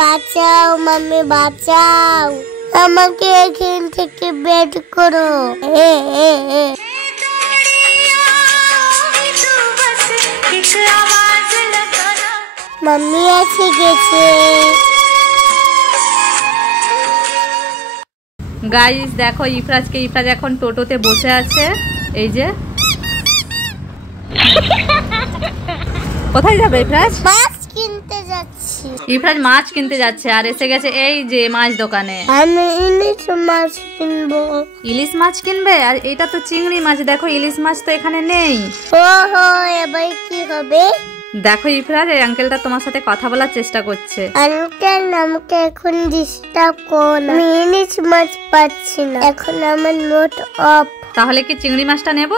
বাঁচাও, মাম্মি বাঁচাও, আমাকে এখান থেকে বের করো। মাম্মি এসে গেছে। গাইস দেখো ইফরাজ এখন টোটোতে বসে আছে। এই যে কোথায় যাবে ইফরাজ? মাছ কিনতে যাচ্ছি। ইফরাজ মাছ কিনতে যাচ্ছে আর এসে গেছে এই যে মাছ দোকানে। আমি ইলিশ মাছ কিনবো। ইলিশ মাছ কিনবে? আর এটা তো চিংড়ি মাছ, দেখো ইলিশ মাছ তো এখানে নেই। ওহো, এবার কি হবে? দেখো ইফরাজ এই আঙ্কেলটা তোমার সাথে কথা বলার চেষ্টা করছে। আঙ্কেল আমাকে এখন ডিস্টার্ব করো না, আমি ইলিশ মাছ পাচ্ছি না, এখন আমার নোট অফ। তাহলে কি চিংড়ি মাছটা নেব?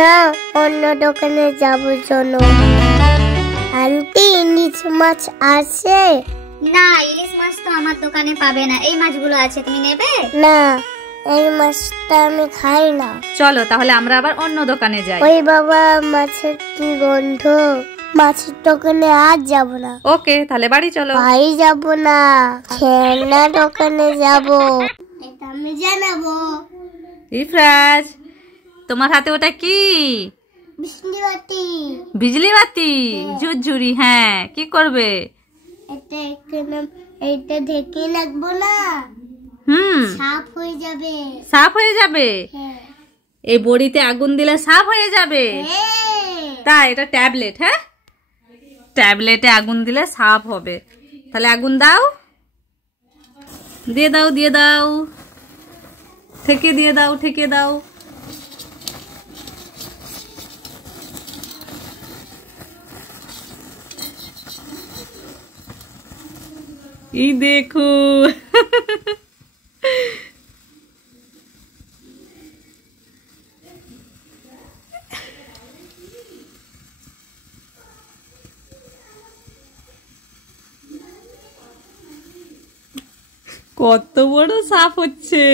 না, অন্য দোকানে যাবো চলো। আন্টি ইলিশ মাছ আছে? না, ইলিশ মাছ তো আমার দোকানে পাবে না, এই মাছগুলো আছে, তুমি নেবে? না, এই মাছটা আমি খাই না। চলো তাহলে আমরা আবার অন্য দোকানে যাই। ওই বাবা, মাছের কি গন্ধ, মাছের দোকানে আর যাবো না। ওকে তাহলে বাড়ি চলো। বাড়ি যাবো না, খেলনা দোকানে যাবো, এটা আমি জানাবো। ইফরাজ তোমার হাতে ওটা কি? বিজলি বাতি। বিজলি বাতি? ঝুরঝুরি, হ্যাঁ কি করবে? এটা এখানে এইটা ঢেকে রাখবো না, সাফ হয়ে যাবে। সাফ হয়ে যাবে? হ্যাঁ। এই বড়িতে আগুন দিলে সাফ হয়ে যাবে? হ্যাঁ। তাই? এটা ট্যাবলেট? হ্যাঁ, ট্যাবলেটে আগুন দিলে সাফ হবে। তাহলে আগুন দাও, দিয়ে দাও, দিয়ে দাও, ঠেকে দিয়ে দাও, ঠেকে দাও। এই দেখো কত বড় সাপ হচ্ছে।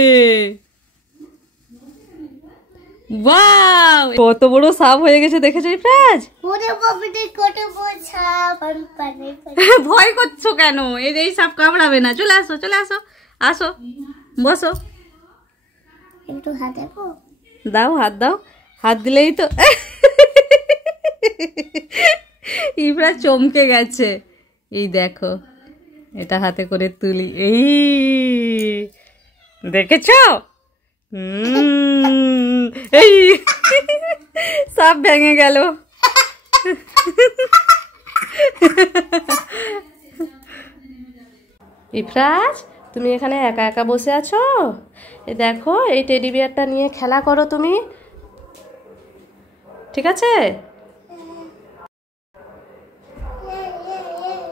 ওয়াও, কত বড় সাপ হয়ে গেছে দেখেছো ইফরাজ? ওরে বাবারে, কত বড় সাপ! আমি পানি পানি। ভয় করছো কেন? এই সাপ কামড়াবে না। চলে আসো, চলে আসো, আসো বসো। একটু হাত দাও। দাও, হাত দাও, হাত দিলেই তো ইফরাজ চমকে গেছে। এই দেখো, এটা হাতে করে তুলি, এই দেখেছো? এই সাপ ভেঙে গেল। ইফরাজ তুমি এখানে একা একা বসে আছো? এই দেখো, এই টেডি বিয়ারটা নিয়ে খেলা করো তুমি, ঠিক আছে?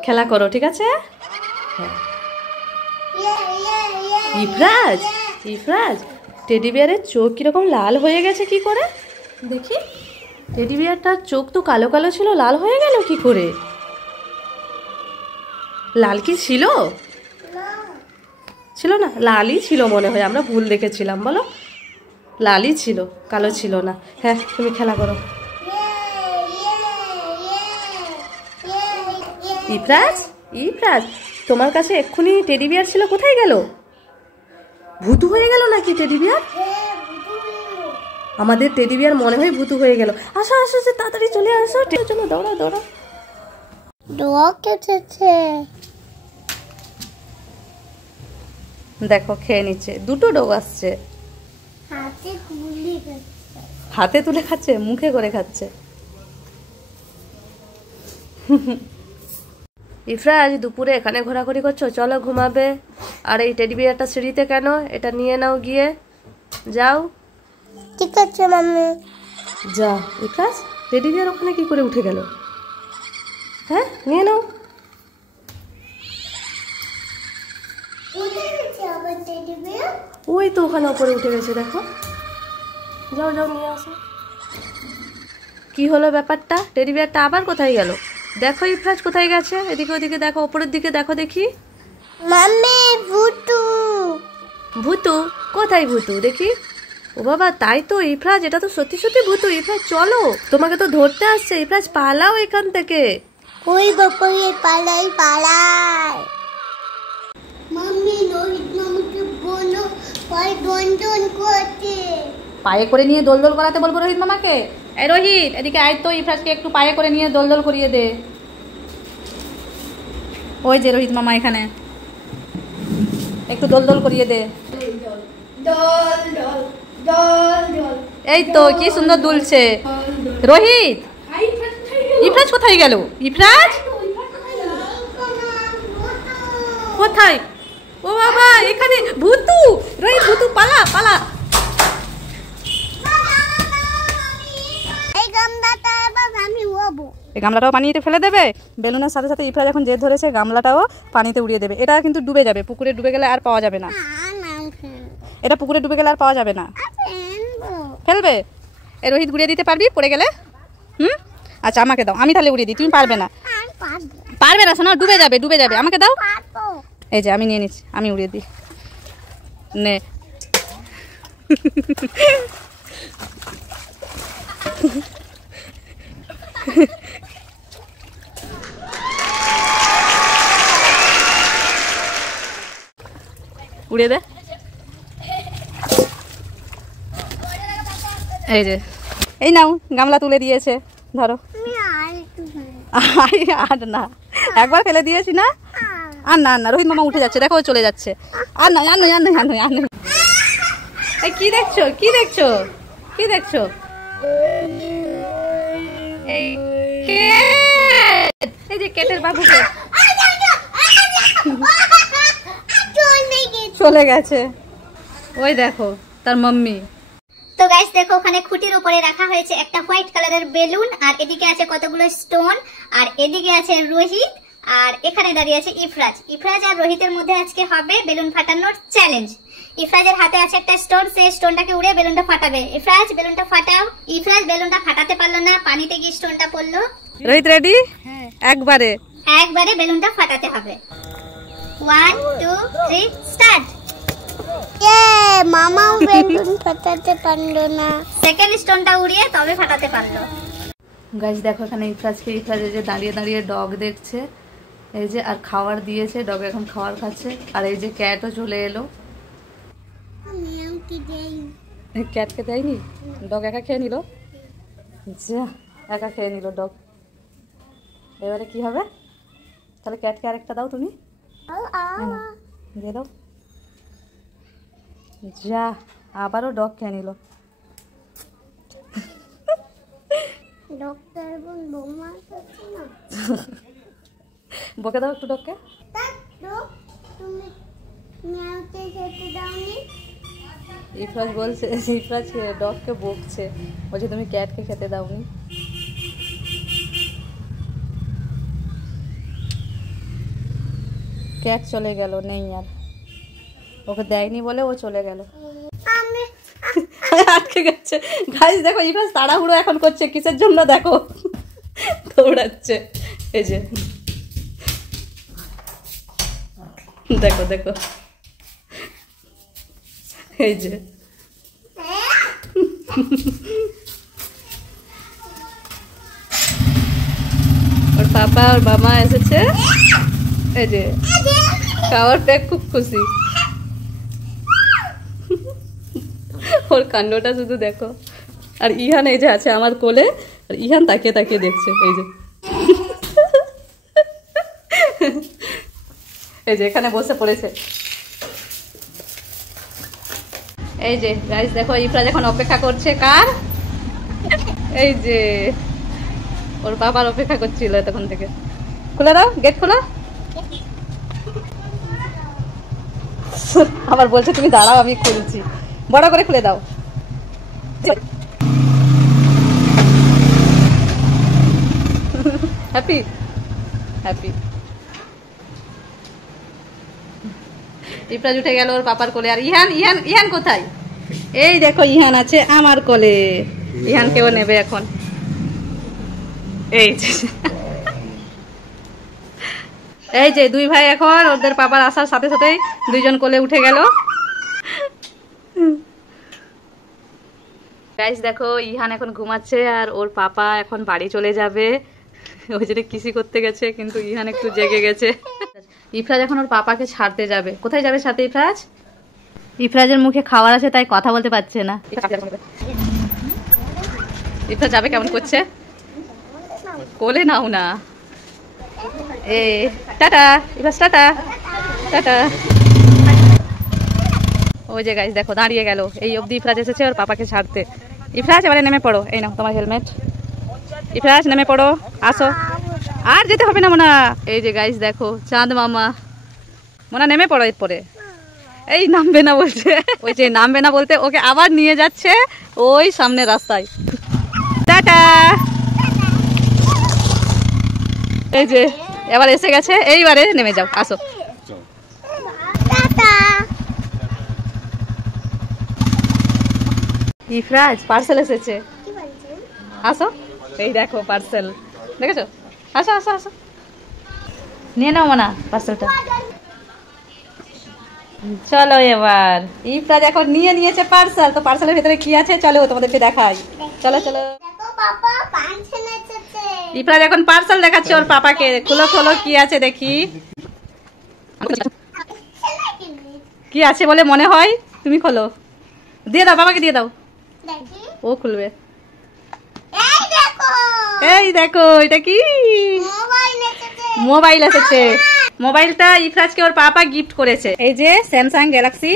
খেলা করো, ঠিক আছে? ইফরাজ, ইফরাজ টেডি বিয়ারের চোখ কিরকম লাল হয়ে গেছে কি করে দেখি? টেডি বিয়ারটার চোখ তো কালো কালো ছিল, লাল হয়ে গেল কি করে? লাল কি ছিল? ছিল না? লালই ছিল মনে হয়, আমরা ভুল দেখেছিলাম। বলো, লালই ছিল, কালো ছিল না। হ্যাঁ, তুমি খেলা করো। ইফরাজ, ইফরাজ তোমার কাছে এক্ষুনি টেডি বিয়ার ছিল, কোথায় গেল? ভূতু হয়ে গেল নাকি টেডি বিয়ার? আমাদের টেডি বিয়ার মনে হয় ভূতু হয়ে গেল। আসো আসো, তাড়াতাড়ি চলে আসো, চলো দৌড়াও দৌড়াও। ডোয়া কেটেছে। দেখো খেয়ে নিচ্ছে, দুটো ডোগ আসছে। হাতে তুলে খাচ্ছে, মুখে করে খাচ্ছে। ইফরাজ দুপুরে এখানে ঘোরাঘুরি করছো, চলো ঘুমাবে। আর এই টেডি বিয়ারটা সিঁড়িতে কেন? এটা নিয়ে নাও গিয়ে, যাও। ঠিক আছে মাম্মি। যা। ইফরাজ টেডি বিয়ার ওখানে কি করে উঠে গেল? হ্যাঁ, নিয়ে নাও। ওই তো ওখানে উপরে উঠে গেছে, দেখো। যাও যাও, নিয়ে আসো। কি হলো ব্যাপারটা? টেডি বিয়ারটা আবার কোথায় গেল? দেখো ইফরাজ কোথায় গেছে, এদিকে ওদিকে দেখো, উপরের দিকে দেখো দেখি। মাম্মি, ভূতু। ভূতু? কোথায় ভূতু দেখি? ও বাবা, তাই তো ইফরাজ, এটা তো সত্যি সত্যি ভূতু। ইফরাজ চলো, তোমাকে তো ধরতে আসছে। ইফরাজ পালাও এখান থেকে। ওই বাবা, পালাই পালাই। পায়ে করে নিয়ে দোল দোল করাতে বলবো রোহিত মামাকে। এই রোহিত এদিকে আয় তো, ইফরাজকে একটু পায়ে করে নিয়ে দোল দোল করিয়ে দে। ওই যে রোহিত মামা এখানে, একটু দোল দোল করিয়ে দে। এই তো কি সুন্দর দুলছে। রোহিত ইফরাজ কোথায় গেল? ইফরাজ কোথায়? ও বাবা এখানে ভূতু। রোহিত ভূতু পালা পালা। এই গামলাটাও পানিতে ফেলে দেবে। বেলুনের সাথে সাথে ইফরাজ এখন জেদ ধরেছে, গামলাটাও পানিতে উড়িয়ে দেবে। এটা কিন্তু ডুবে যাবে, পুকুরে ডুবে গেলে আর পাওয়া যাবে না। এটা পুকুরে ডুবে গেলে আর পাওয়া যাবে না। ফেলবে? এই রোহিত গুড়িয়ে দিতে পারবি পড়ে গেলে? আচ্ছা আমাকে দাও, আমি তাহলে উড়িয়ে দিই। তুমি পারবে না? পারবে না শোনা, ডুবে যাবে ডুবে যাবে। আমাকে দাও। এই যে আমি নিয়ে নিচ্ছি, আমি উড়িয়ে দিই। নে উড়িয়ে দে। এই যে এই নাও, গামলা তুলে দিয়েছে, ধরো। আর না, একবার ফেলে দিয়েছি না। আর না না, রোহিত মামা উঠে যাচ্ছে, দেখো চলে যাচ্ছে। আর না আর নয় আর নয় আর নয় আর নয়। এই কি দেখছো কি দেখছো কি দেখছো? এই যে কেটের বাবুকে চলে গেছে। ওই দেখো তার মাম্মি। তো গাইস দেখো, ওখানে খুঁটির উপরে রাখা হয়েছে একটা হোয়াইট কালারের বেলুন, আর এদিকে আছে কতগুলো স্টোন, আর এদিকে আছে রোহিত, আর এখানে দাঁড়িয়ে আছে ইফরাজ। ইফরাজ আর রোহিতের মধ্যে আজকে হবে বেলুন ফাটানোর চ্যালেঞ্জ। ইফরাজের হাতে আছে একটা স্টোন, সেই স্টোনটাকে উড়িয়ে বেলুনটা ফাটাবে। ইফরাজ বেলুনটা ফাটাও। ইফরাজ বেলুনটা ফাটাতে পারলো না, পানিতে গিয়ে স্টোনটা পড়লো। রোহিত রেডি? একবারে বেলুনটা ফাটাতে হবে। 1 2 3 স্টার্ট। মামাও বেলুন ফাটাতে পারলো না, সেকেন্ড স্টোনটা উড়িয়ে তবে ফাটাতে পারলো। গাইস দেখো এখানে ইফরাজকে, ইফরাজ এই যে দাঁড়িয়ে দাঁড়িয়ে ডগ দেখছে, এই যে আর খাবার দিয়েছে, ডগ এখন খাবার খাচ্ছে। আর এই যে ক্যাটও চলে এলো। ক্যাটকে দেয়নি, ডগ একা খেয়ে নিল। যা একা খেয়ে নিল ডগ। এবারে কি হবে? তাহলে ক্যাটকে আরেকটা দাও তুমি, দিয়ে দাও। যা আবারও ডগ খেয়ে নিল। বকে দাও একটু ডগকে। ইফরাজ বলছে, ইফরাজ ডগকে বকছে, বলছে তুমি ক্যাটকে খেতে দাওনি। ক্যাট চলে গেল, নেই আর, ওকে দেয়নি বলে ও চলে গেল। আটকে গেছে। গাইস দেখো ইফরাজ তাড়াহুড়ো এখন করছে, কিসের জন্য দেখো, দৌড়াচ্ছে। এই যে দেখো দেখো, এই যে ওর পাপা আর মামা এসেছে। এই যে খাওয়ার পেয়ে খুব খুশি। ওর কাণ্ডটা শুধু দেখো। আর ইহান এই যে আছে আমার কোলে, আর ইহান তাকিয়ে তাকিয়ে দেখছে। এই যে এই যে এখানে বসে পড়েছে। এই যে গাইস দেখো ইফরাজ এখন অপেক্ষা করছে কার? এই যে ওর বাবার অপেক্ষা করছিল তখন থেকে। খুলে দাও, গেট খোলা। আবার বলছে তুমি দাঁড়াও আমি খুলছি, বড় করে খুলে দাও। Happy happy. ইফরাজ উঠে গেল ওর পাপার কোলে। আর ইহান ইহান ইহান কোথায়? এই দেখো ইহান আছে আমার কোলে। ইহানকেও নেবে এখন। এই যে এই যে দুই ভাই এখন ওদের পাপার আসার সাথে সাথেই দুইজন কোলে উঠে গেল। গাইস দেখো ইহান এখন ঘুমাচ্ছে আর ওর পাপা এখন বাড়ি চলে যাবে। ওই জন্য কিসি করতে গেছে, কিন্তু ইহান একটু জেগে গেছে। ইফরাজ এখন ওর পাপাকে ছাড়তে যাবে। কোথায় যাবে সাথে ইফরাজ? ইফরাজের মুখে খাবার আছে তাই কথা বলতে পারছে না। ইফরাজ যাবে কেমন করছে, কোলে নাও না। এ টাটা ইফরাজ, টাটা টাটা। ওই যে গাইস দেখো দাঁড়িয়ে গেল, এই অবধি ইফরাজ এসেছে ওর পাপাকে ছাড়তে। ইফরাজ এবারে নেমে পড়ো, এই নাও তোমার হেলমেট। ইফরাজ নেমে পড়ো, আসো, আর যেতে হবে না মোনা। এই যে গাইস দেখো চাঁদ মামা, মোনা নেমে পড়ো। এরপরে এই নামবে না বলছে, ওই যে নামবে না বলতে ওকে আবার নিয়ে যাচ্ছে ওই সামনে রাস্তায়। টাটা। এই যে এবার এসে গেছে, এইবারে নেমে যাও, আসো। ইফরাজ পার্সেল এসেছে, আসো। এই দেখো পার্সেল, দেখেছো? আসো আসো আসো, নিয়ে নাও মোনা পার্সেলটা। চলো এবার ইফরাজ এখন নিয়ে নিয়েছে পার্সেল, তো পার্সেলের ভিতরে কি আছে চলো তোমাদেরকে দেখাই। চলো চলো। ইফরাজ এখন পার্সেল দেখাচ্ছে ওর পাপাকে, খোলো খোলো কি আছে দেখি। কি আছে বলে মনে হয়, তুমি খোলো, দিয়ে দাও বাবাকে, দিয়ে দাও, ও খুলবে। এই দেখো এটা কি, মোবাইল এসেছে। মোবাইলটা ইফরাজকে ওর পাপা গিফট করেছে। এই যে Samsung Galaxy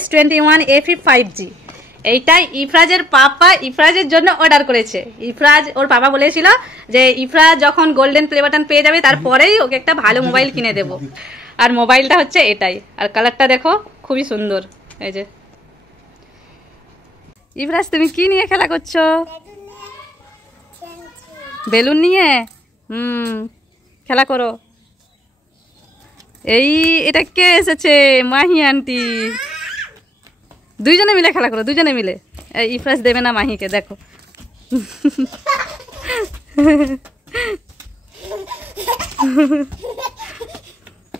S21 A50 5G, এইটাই ইফরাজের পাপা ইফরাজের জন্য অর্ডার করেছে। ইফরাজ ওর পাপা বলেছিল যে ইফরাজ যখন গোল্ডেন প্লে বাটন পেয়ে যাবে তারপরেই ওকে একটা ভালো মোবাইল কিনে দেব। আর মোবাইলটা হচ্ছে এটাই, আর কালারটা দেখো খুবই সুন্দর। এই যে ইফরাজ তুমি কি নিয়ে খেলা করছো? বেলুন নিয়ে, খেলা করো। এই এটা কে এসেছে? মাহি আন্টি। দুইজনে মিলে খেলা করো, দুজনে মিলে। এই ইফরাজ দেবে না মাহিকে, দেখো।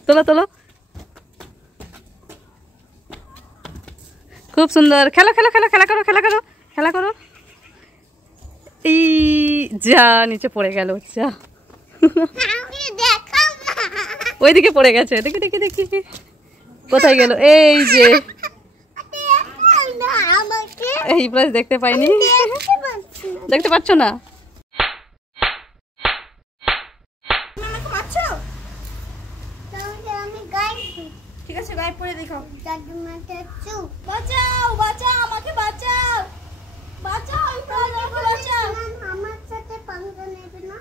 তোলো তোলো, খুব সুন্দর। খেলো খেলো খেলো, খেলা করো খেলা করো খেলা করো। এই যা নিচে পড়ে গেল, যা ওইদিকে পড়ে গেছে, দেখি দেখি দেখি কোথায় গেল। এই যে এই প্লাস দেখতে পাইনি, দেখতে পাচ্ছ না? ঠিক আছে গায়ে পড়ে দেখো। বাঁচাও বাঁচাও আমাকে, বাঁচাও বাঁচাও, বাঁচাও আমার সাথে পাঙ্গা নেবে না,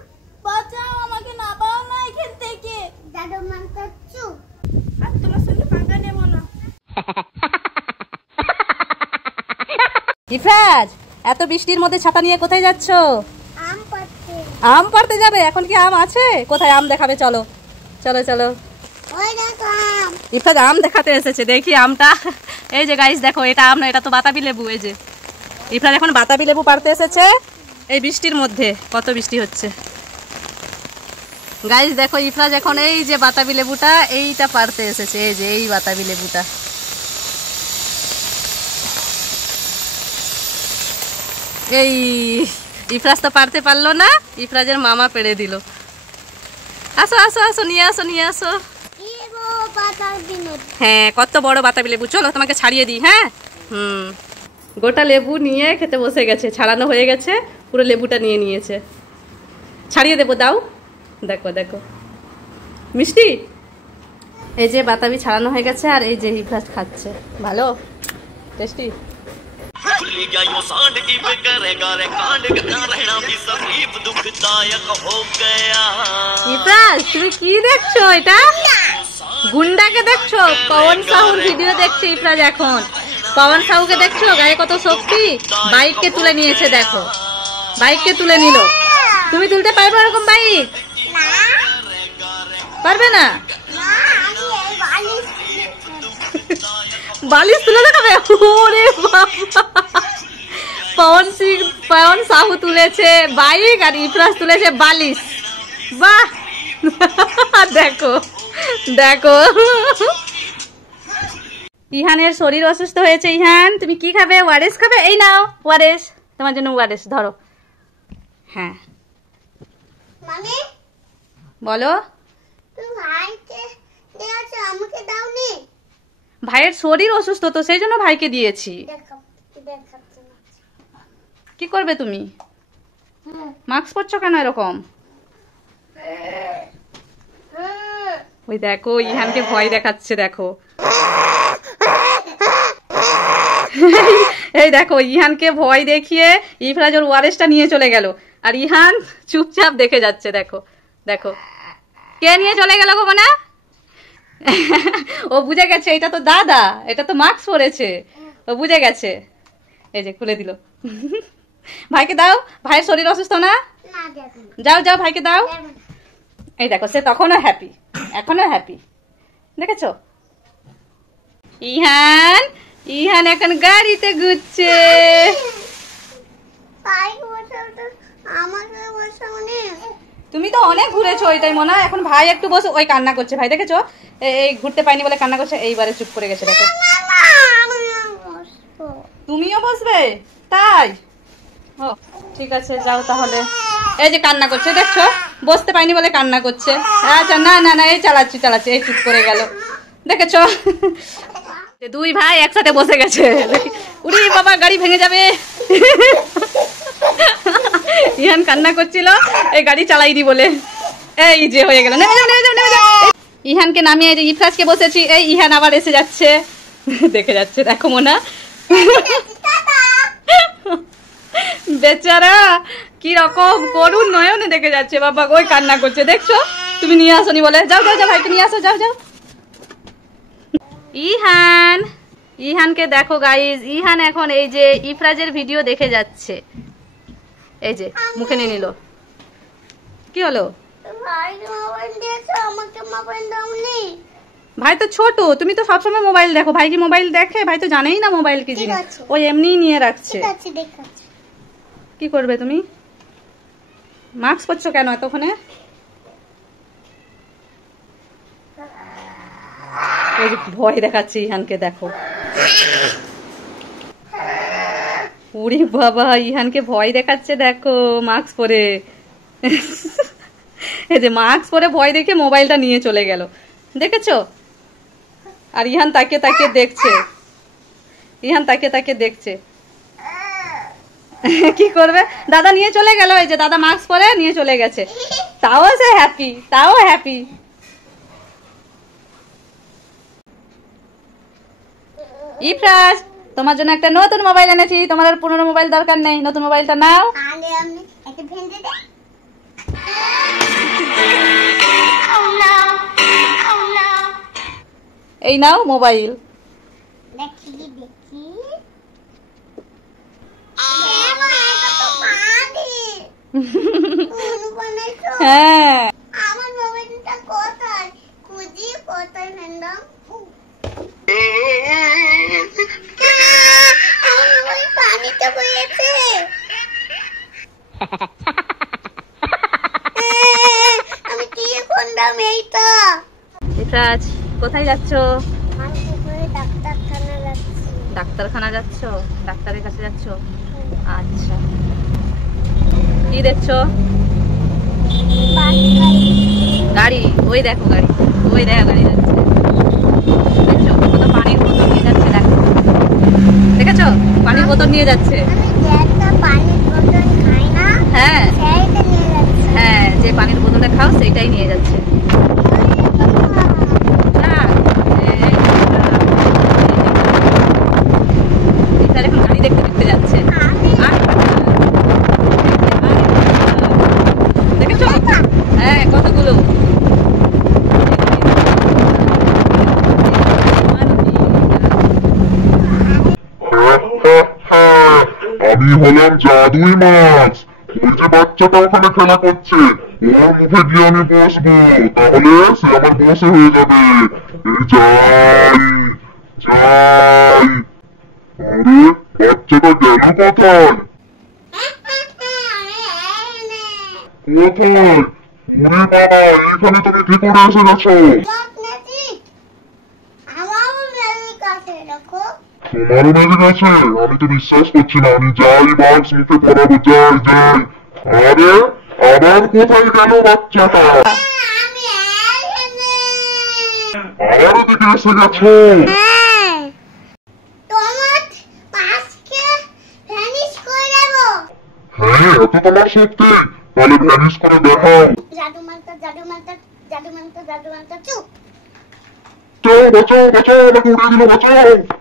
বাঁচাও আমাকে, না পাও না এখান থেকে। দাদু মানতে চুপ, আর তোমার সঙ্গে পাঙ্গা নেব না। ইফরাজ এত বৃষ্টির মধ্যে ছাতা নিয়ে কোথায় যাচ্ছ? আম পাড়তে। আম পাড়তে যাবে? এখন কি আম আছে? কোথায় আম দেখাবে, চলো চলো চলো। ইফরাজ আম দেখাতে এসেছে, দেখি আমটা। এই যে গাইস দেখো, এটা আম না, এটা তো বাতাবি লেবু। এই যে ইফরাজ এখন বাতাবি লেবু পাড়তে এসেছে এই বৃষ্টির মধ্যে। কত বৃষ্টি হচ্ছে গাইস দেখো। ইফরাজ এখন এই যে বাতাবি লেবুটা এইটা পাড়তে এসেছে, এই যে এই বাতাবি লেবুটা। এই ইফরাজ তো পারতে পারলো না, ইফরাজের মামা পেড়ে দিল। আসো আসো আসো, নিয়ে আসো নিয়ে আসো। হ্যাঁ কত বড় বাতাবি লেবু, চলো তোমাকে ছাড়িয়ে দিই। হ্যাঁ গোটা লেবু নিয়ে খেতে বসে গেছে, ছাড়ানো হয়ে গেছে, পুরো লেবুটা নিয়ে নিয়েছে। ছাড়িয়ে দেবো, দাও। দেখো দেখো মিষ্টি। এই যে বাতাবি ছাড়ানো হয়ে গেছে, আর এই যে ইফরাজ খাচ্ছে। ভালো টেস্টি। ইফরাজ তুমি কি দেখছো? এটা গুন্ডাকে দেখছো? পবন সাহুর ভিডিও দেখছে ইফরাজ এখন। পবন সাহুকে দেখছো, গায়ে কত শক্তি। বাইককে তুলে নিয়েছে, দেখো বাইককে তুলে নিল। তুমি তুলতে পারবে এরকম বাইক? পারবে না? বালিশ তুলে দেখাবে? ওরে বাবা, পবন সাহু তুলেছে বাইক আর ইফরাজ তুলেছে বালিশ। বাহ দেখো দেখো। ইহানের শরীর অসুস্থ হয়েছে। ইহান তুমি কি খাবে? ওয়ারেস খাবে? এই নাও ওয়ারেস, তোমার জন্য ওয়ারেস, ধরো। হ্যাঁ বলো। ভাইয়ের শরীর অসুস্থ তো সেই জন্য ভাইকে দিয়েছি। কি করবে তুমি? মাস্ক পরছো কেন এরকম? ওই দেখো ইহানকে ভয় দেখাচ্ছে, দেখো এই দেখো ইহানকে ভয় দেখিয়ে ইফরাজ ওর ওয়ারেসটা নিয়ে চলে গেল, আর ইহান চুপচাপ দেখে যাচ্ছে। দেখো দেখো কে নিয়ে চলে গেল গো না? ও বুঝে গেছে এটা তো দাদা, এটা তো মাস্ক পরেছে, ও বুঝে গেছে। এই যে খুলে দিল। ভাইকে দাও, ভাইয়ের শরীর অসুস্থ না? যাও যাও ভাইকে দাও। এই দেখো সে তখনও হ্যাপি, এখনো হ্যাপি, দেখেছো? ইহান ইহান এখন গাড়িতে ঘুরছে। তুমি তো অনেক ঘুরেছো ওইটাই মনে হয়। এখন ভাই একটু বসে, ওই কান্না করছে ভাই, দেখেছো? এই ঘুরতে পাইনি বলে কান্না করছে, এইবারে চুপ করে গেছে। দেখো তুমিও বসবে তাই? ও ঠিক আছে যাও তাহলে। এই যে কান্না করছে, দেখছো? বসতে পাইনি বলে কান্না করছে। আচ্ছা না না না, এই চালাচ্ছি চালাচ্ছি, এই চুপ করে গেল, দেখেছো? দুই ভাই একসাথে বসে গেছে। উড়ি বাবা গাড়ি ভেঙে যাবে। ইহান কান্না করছিল এই গাড়ি চালাই দি বলে, এই যে হয়ে গেল। নেমে যাও নেমে যাও নেমে যাও। ইহানকে নামিয়ে যে ইফরাজকে বসেছি, এই ইহান আবার এসে যাচ্ছে, দেখে যাচ্ছে। দেখো মোনা বেচারা কি রকম করুন নয়নে দেখে যাচ্ছে। বাবা ওই কান্না করছে, দেখছো? তুমি নিয়ে আসনি বলে। যাও যাও যাও ভাইকে নিয়ে আসো, যাও যাও। ইহান ইহানকে দেখো গাইজ, ইহান এখন এই যে ইফরাজের ভিডিও দেখে যাচ্ছে। এই যে মুখে নিয়ে নিল। কি হলো? ভাই তো ছোট, তুমি তো সবসময় মোবাইল দেখো। ভাই কি মোবাইল দেখে? ভাই তো জানেই না মোবাইল কি জিনিস, ও এমনিই নিয়ে রাখছে। কি করবে তুমি? মাস্ক পরছো কেন এতক্ষণে? ভয় দেখাচ্ছে ইহানকে, দেখো। উরি বাবা ইহানকে ভয় দেখাচ্ছে, দেখো মাস্ক পরে। এই যে মাস্ক পরে ভয় দেখে মোবাইলটা নিয়ে চলে গেল, দেখেছো? আর ইহান তাকে তাকে দেখছে, ইহান তাকে তাকে দেখছে। কি করবে? দাদা নিয়ে চলে গেল, এই যে দাদা মাস্ক পরে নিয়ে চলে গেছে, তাও সে হ্যাপি, তাও হ্যাপি। ইফরাজ তোমার জন্য একটা নতুন মোবাইল এনেছি, তোমার আর পুরনো মোবাইল দরকার নেই, নতুন মোবাইলটা নাও। এই নাও মোবাইল। হ্যাঁ আমার মোবাইলটা কোথায় খুঁজি, কোথায় ফেললাম? পানিতে বইয়েছে। আমি কি করলাম এইটা? ইফরাজ কোথায় যাচ্ছ? ডাক্তারখানা যাচ্ছি। ডাক্তারখানা যাচ্ছ? ডাক্তারের কাছে যাচ্ছ? আচ্ছা কি দেখছো? গাড়ি, ওই দেখো গাড়ি, ওই দেখো গাড়ি যাচ্ছে, দেখছো? কত পানির বোতল নিয়ে যাচ্ছে, দেখো, দেখেছো? পানির বোতল নিয়ে যাচ্ছে। হ্যাঁ হ্যাঁ, যে পানির বোতলটা খাও সেইটাই নিয়ে যাচ্ছে। এখন গাড়ি দেখতে দেখতে যাচ্ছে, দেখেছো? হ্যাঁ কতগুলো। আমি হলাম জাদুই মাছ। ওই যে বাচ্চাটা ওখানে খেলা করছে, ওর মুখে গিয়ে আমি বসবো, তাহলে সে আমার বসে হয়ে যাবে। এই যাই যাই। আরে বাচ্চাটা গেল কোথায়? কোথায়? ওরে বাবা, এখানে তুমি কি করে এসে গেছো? তোমারও ম্যাজিক আছে? আমি তো বিশ্বাস করছি না। আমি যাই মাস্ক মুখে পরাবো, যাই যাই। আরে আবার কোথায় গেল বাচ্চাটা? আবারও দিকে এসে গেছো? এত তোমার শক্তি, তাহলে ভ্যানিশ করে দেখাও। জাদু মান্ত্র জাদু মান্ত্র জাদু মান্ত্র জাদু মান্ত্র চুপ। বাঁচাও বাঁচাও, আমাকে উড়িয়ে দিল, বাঁচাও।